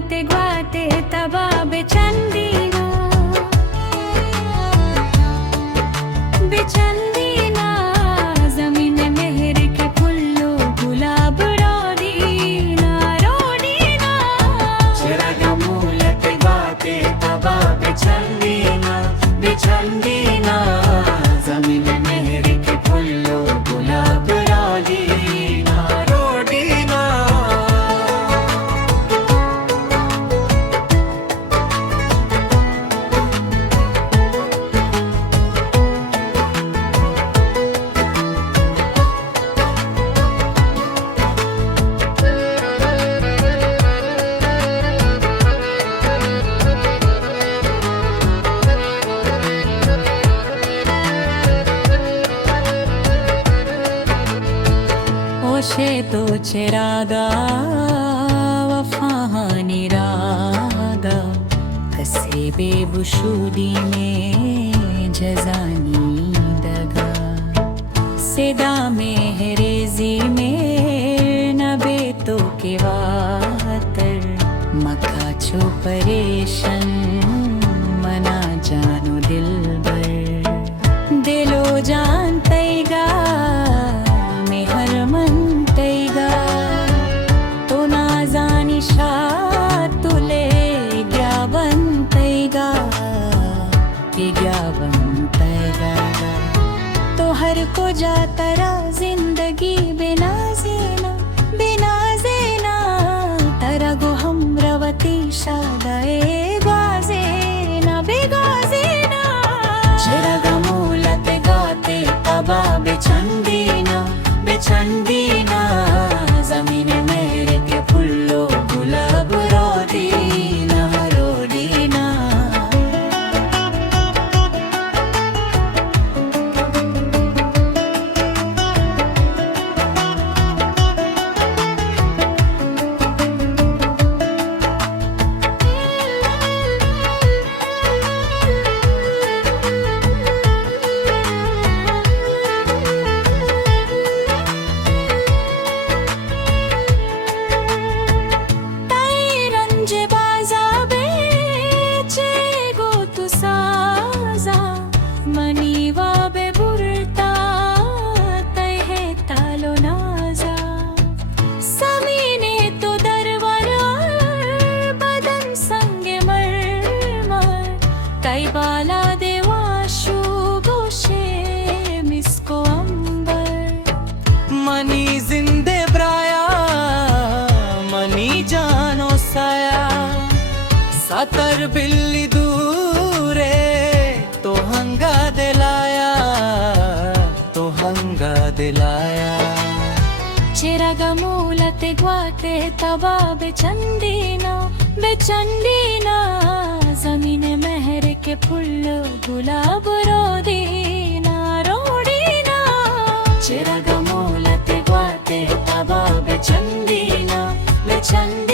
मूलते ग्वाते तबा बेचंदीना बेचंदीना जमीन मेहर के फुल्लो गुलाब रोदीना रोदीना चिरग मूलते ग्वाते तबा बेचंदीना बेचंदीना जमीन मेहर के फुल्लो गुलाब रोदीना रोदीना तो चिरागा वफाहानी रागा कसे बेबुशूदी में जजानी दगा सेदा में हेरेजी में नबे तो के वातर मक्का छो परेशन मना जानो दिल बर दिलो जान तैगा तुले तो हर को जातरा जिंदगी बिना जेना तरा गो हम रवती शादाए गाजेना बेगाजेना चिरग मूलते गाते तबा बेचंदीना बेचंदीना जमीन मेरे के फुल्लो गुलाब रोदीना रोदीना बाला देवाशु गोशे मिसको अंबर मनी जिंदे ब्राया मनी जानो साया सतर बिल्ली दूरे तो हंगा दिलाया चिरग मूलते ग्वाते तबा बेचंदीना बेचंदीना जमीन मेहर के फुल्लो गुलाब रोदीना रोदीना चिरग मूलते ग्वाते तबा बेचंदीना बेचंदीना